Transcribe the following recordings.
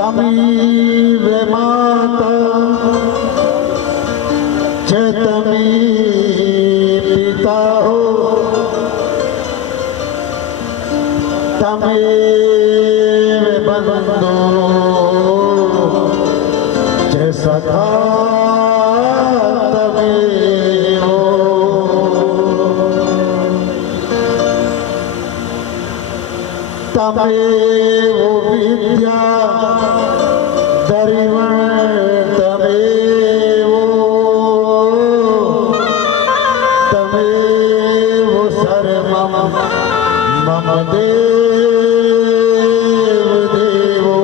तमेव माता च तमेव पिता हो तमेव बंधु च सखा तमेव तमेव विद्या दरिवण तमेव तमेव सर्वं मम देव देवो।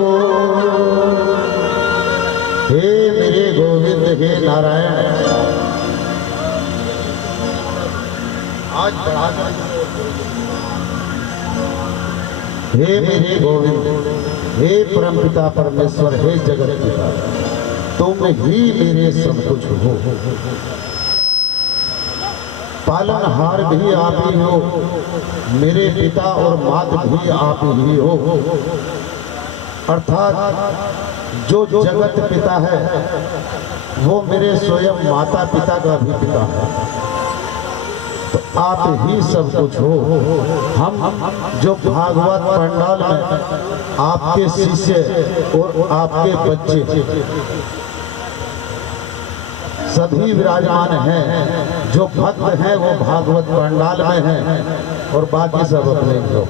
हे मेरे गोविंद, हे नारायण, आज बढ़ा हे मेरे गोविंद, हे परमपिता परमेश्वर, हे जगत पिता, तुम ही मेरे सब कुछ हो। पालनहार भी आप ही हो, मेरे पिता और मात भी आप ही हो। अर्थात जो जगत पिता है वो मेरे स्वयं माता पिता का भी पिता है। तो आप ही सब कुछ हो। हम जो भागवत पंडाल में आपके शिष्य और आपके बच्चे सभी विराजमान हैं, जो भक्त हैं वो भागवत पंडाल में हैं और बाकी सब अपने लोग,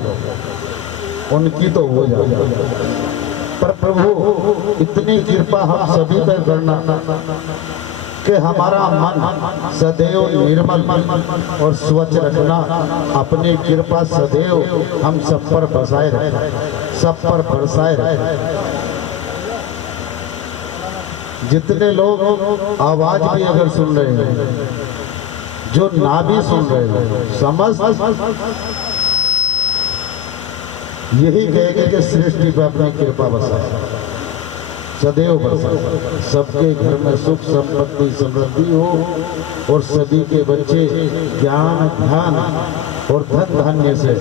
उनकी तो हो जाए। पर प्रभु इतनी कृपा हम सभी पर करना कि हमारा मन सदैव निर्मल और स्वच्छ रखना। अपनी कृपा सदैव हम सब पर बरसाए रहे, सब पर बरसाए रहे। जितने लोग आवाज भी अगर सुन रहे हैं, जो ना भी सुन रहे हैं, समझ यही कहेंगे कि सृष्टि पर अपनी कृपा बरसाए, सदैव बरसाए। सबके घर में सुख संपत्ति समृद्धि हो और सभी के बच्चे ज्ञान ध्यान और धन धान्य से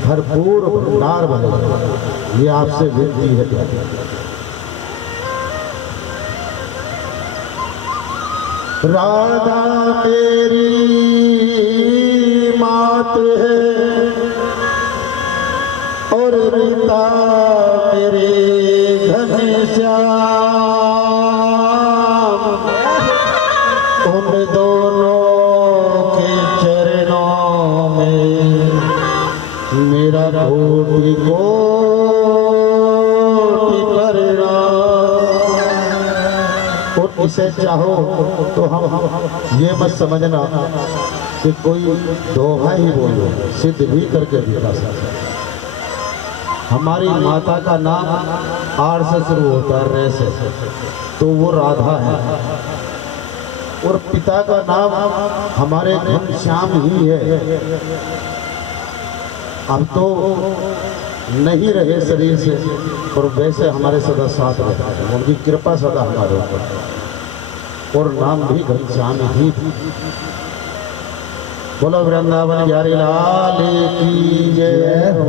भरपूर भंडार बने। ये आपसे विनती है। राधा मेरी मात है और पिता मेरे घनश्याम, उन दोनों के चरणों में मेरा कोटि कोटि प्रणाम। और इसे चाहो तो हम ये मत समझना कि कोई दोहा ही बोलो, सिद्ध भी करके दिखा सकते। हमारी माता का नाम आर से शुरू होता है, रे से, तो वो राधा है। और पिता का नाम हमारे घनश्याम ही है। अब तो नहीं रहे शरीर से, और वैसे हमारे सदा साथ रहते हैं, उनकी कृपा सदा हमारे ऊपर, और नाम भी घनश्याम ही। बोलो वृंदावन बिहारी लाल की जय हो।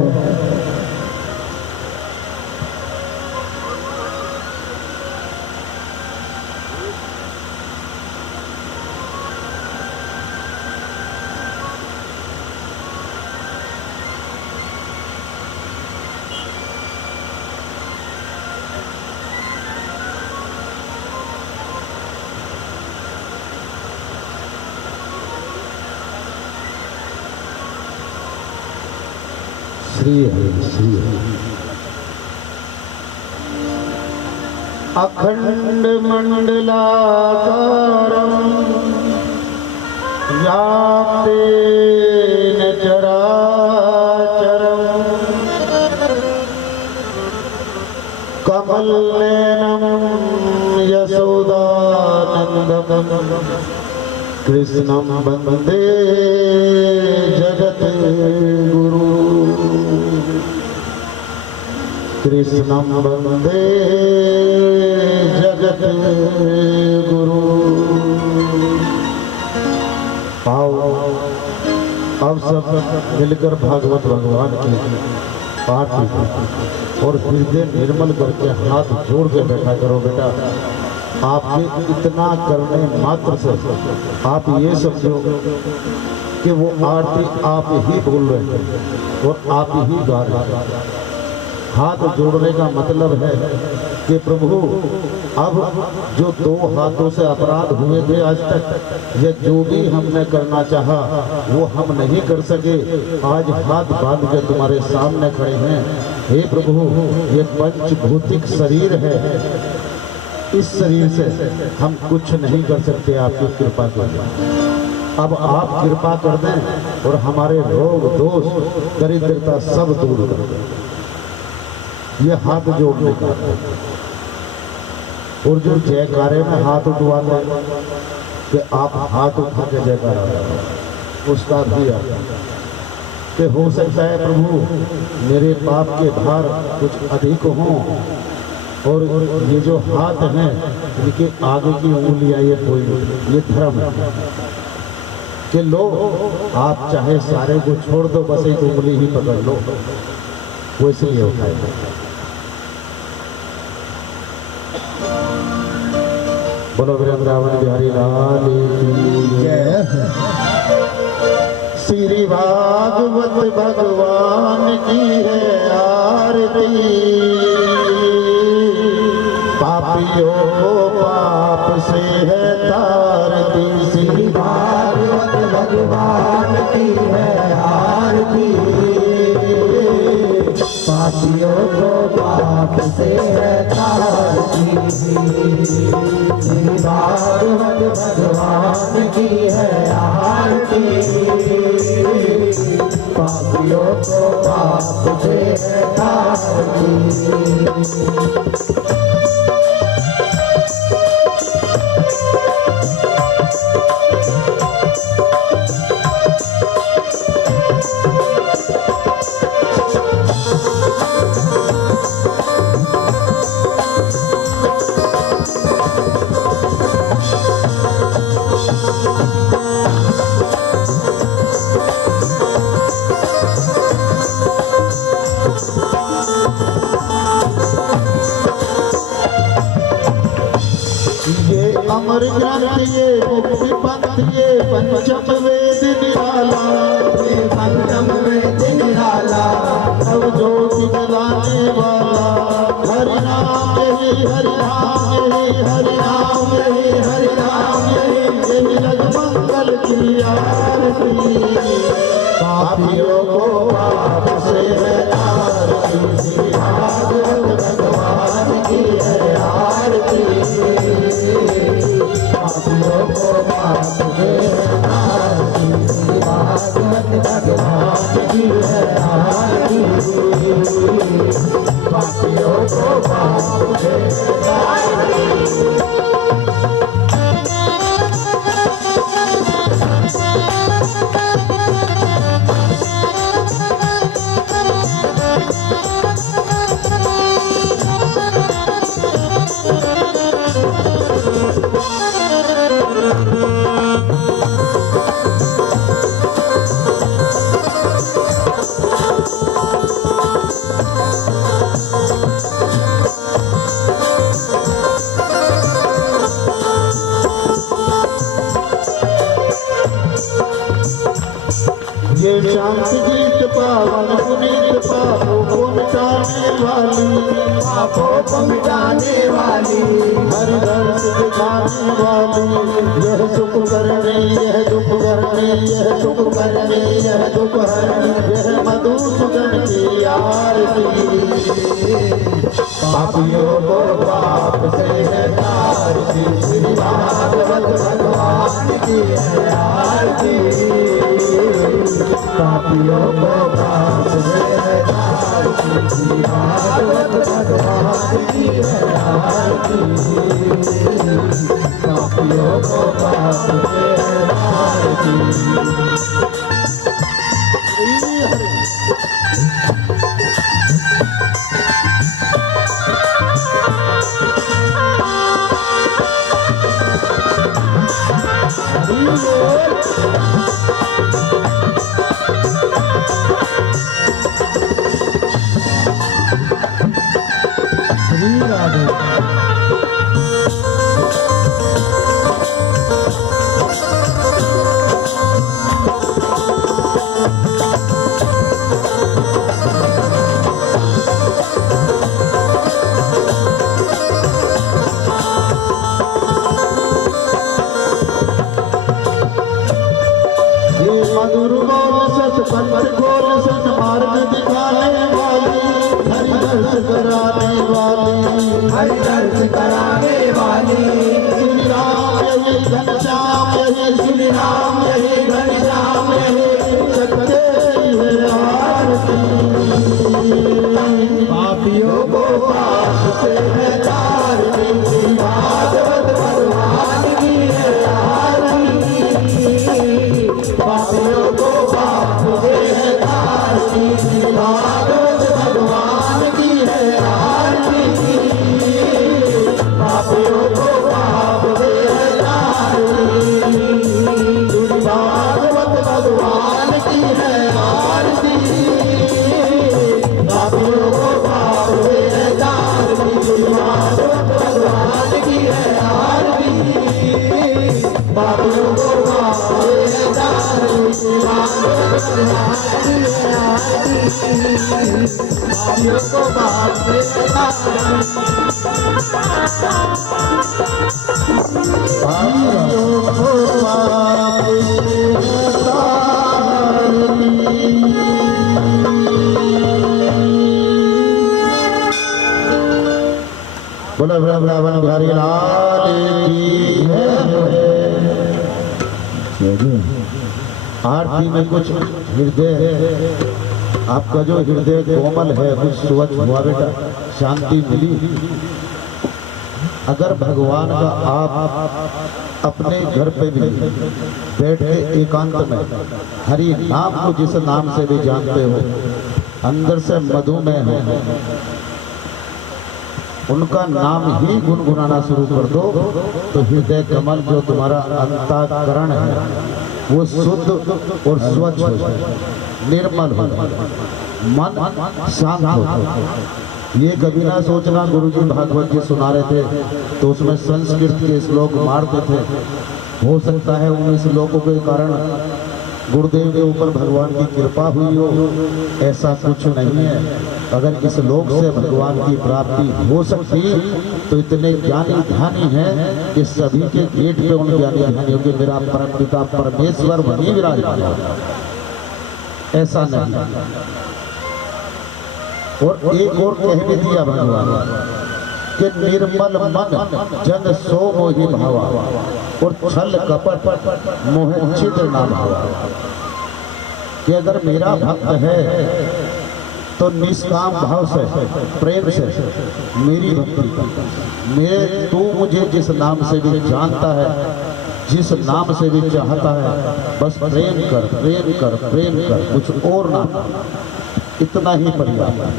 श्री हरि श्री हरि। अखंड मंडलाकारं व्याप्तेन चराचरं कमलनयनं यशोदानन्दं कृष्णं वन्दे जगद्गुरुं। कृष्णं वन्दे जगद्गुरुं। आओ अब सब मिलकर भागवत भगवान की आरती और हृदय निर्मल करके हाथ जोड़ के बैठा करो बेटा। आपके इतना करने मात्र से आप ये समझो कि वो आरती आप ही बोल रहे हैं और आप ही गा रहे हैं। हाथ जोड़ने का मतलब है कि प्रभु अब जो दो हाथों से अपराध हुए थे आज तक, ये जो भी हमने करना चाहा वो हम नहीं कर सके, आज हाथ बांध के तुम्हारे सामने खड़े हैं। हे प्रभु, ये पंचभौतिक शरीर है, इस शरीर से हम कुछ नहीं कर सकते, आपकी कृपा कर अब आप कृपा कर दें और हमारे रोग दोष दरिद्रता सब दूर कर दें। ये हाथ जोड़ने का और जो जयकारे में हाथ उठवाते कि आप हाथ उठा के जयकारा उसका भी कि हो सकता है प्रभु मेरे पाप के भार कुछ अधिक हों और ये जो हाथ हैं इनके आगे की उंगलियां ये धर्म है कि लो आप चाहे सारे को छोड़ दो, बस एक उंगली ही पकड़ लो, वो इसलिए उठाए। बोलो वृंदावन बिहारी लाल की जय। श्री भागवत भगवान की है आरती, पापियों को पाप से है तारती। श्री भागवत भगवान की है आरती, पापियों को पाप से है तारती। श्री भागवत भगवान की है आरती, पापियों को पाप से है तारती। अमर ग्रंथ ये मुक्ति पंथ ये पंचम वेद निराला, ये पंचम वेद निराला, अब ज्योति जलाने वाला। हरि नाम यही हरि नाम यही हरि नाम यही हरि नाम यही, यही लग मंगल की आरती, पापियों को पाप से है तारती। श्री भागवत भगवान की है आरती, पापियों को पाप से है तारती। श्री भागवत भगवान की है आरती, पापियों को पाप से है तारती। ये शांति गीत पावन पुनीत पापों को मिटाने वाली, पापों को मिटाने वाली, हरि दर्श दिखाने वाली। यह सुख करने यह दुख करने, यह सुख करने यह दुख हरने, यह मधुसूदन की आरती, पापियों को पाप से है तारती। श्री भागवत भगवान की है आरती, पापियों को पाप से है तारती। श्री भागवत भगवान की है आरती, पापियों को पाप से है तारती। मधुर बोल सत पंथ बोल सत मार्ग दिखाने वाली, हरि दर्श कराने वाली, हरि दर्श कराने वाली। श्री राम यही घनश्याम यही, श्री राम यही घनश्याम यही, सत्य है आरती। पापियों को पाप से है तारनी, भागवत भगवान की है आरती। पापियों को पाप से है तारनी, भागवत भगवान की है आरती। पापियों को पाप से है तारनी, भागवत भगवान की है आरती। पापियों को पाप से है तारनी, भागवत भगवान की है आरती। पापियों को पाप से है तारनी, भागवत भगवान की है आरती। पापियों को पाप से है तारनी। बोलो वृंदावन बिहारी लाल की जय। आरती में कुछ हृदय, आपका जो हृदय कोमल है कुछ स्वच्छ हुआ बेटा, शांति मिली। अगर भगवान का आप अपने घर पे भी बैठ के एकांत में हरि नाम को जिस नाम से भी जानते हो, अंदर से मधुमेह हो, उनका नाम ही गुनगुनाना शुरू कर दो तो हृदय कमल जो तुम्हारा अंतःकरण है वो शुद्ध और स्वच्छ हो जाए, निर्मल हो जाए, मन शांत हो जाए। ये कभी ना सोचना गुरुजी भागवत जी सुना रहे थे तो उसमें संस्कृत के श्लोक मारते थे, हो सकता है उन श्लोकों के कारण गुरुदेव के ऊपर भगवान की कृपा हुई हो, ऐसा कुछ नहीं है। अगर इस लोक से भगवान की प्राप्ति हो सकती तो इतने ज्ञानी ध्यानी हैं कि सभी के गेट पे उन ज्ञानी ध्यानियों के मेरा परम पिता परमेश्वर वहीं विराजमान है, ऐसा नहीं। और एक और कह भी दिया भगवान कि निर्मल मन जन सो मोहि भावा, और छल कपट मोह छिद्र ना भावा। कि अगर मेरा भक्त है तो निष्काम भाव से प्रेम से मेरी भक्ति कर। मेरे तू मुझे जिस नाम से भी जानता है, जिस नाम से भी चाहता है, बस प्रेम कर प्रेम कर प्रेम कर, कुछ और ना, इतना ही पर्याप्त है।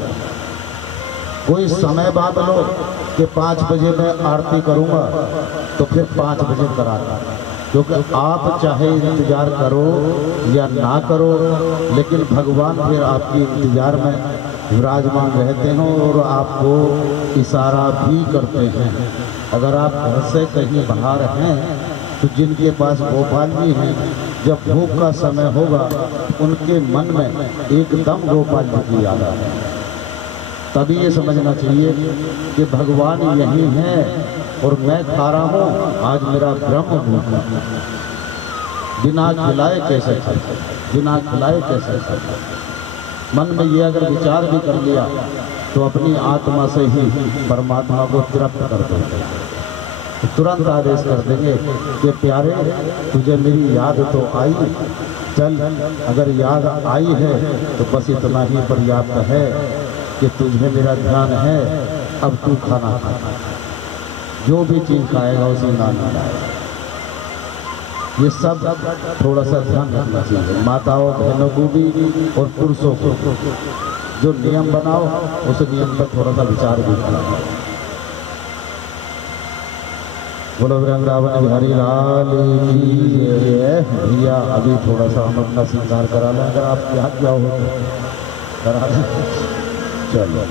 कोई समय बांध लो कि 5 बजे मैं आरती करूंगा तो फिर 5 बजे कराता, क्योंकि आप चाहे इंतजार करो या ना करो, लेकिन भगवान फिर आपकी इंतजार में विराजमान रहते हैं और आपको इशारा भी करते हैं। अगर आप घर से कहीं बाहर हैं तो जिनके पास गोपाल जी हैं, जब भूख का समय होगा उनके मन में एकदम गोपाल जी की याद आए, तभी ये समझना चाहिए कि भगवान यही है और मैं खा रहा हूँ, आज मेरा ब्रह्म भूखा, बिना खिलाए कैसे खाए, बिना खिलाए कैसे खाए। मन में ये अगर विचार भी कर लिया तो अपनी आत्मा से ही परमात्मा को तृप्त कर देंगे, तुरंत आदेश कर देंगे कि प्यारे तुझे मेरी याद तो आई, चल अगर याद आई है तो बस इतना ही पर्याप्त है कि तुझे मेरा ध्यान है, अब तू खाना खा, जो भी चीज़ खाएगा उसी नाम खाएगा। ये सब थोड़ा सा ध्यान रखना चाहिए, माताओं बहनों को भी और पुरुषों को। जो नियम बनाओ उस नियम पर थोड़ा सा विचार भी करो। बोलो वृंदावन बिहारी लाल की जय। भैया अभी थोड़ा सा हम अपना श्रृंगार करा लें, अगर आप क्या हो तो करा लें। चलो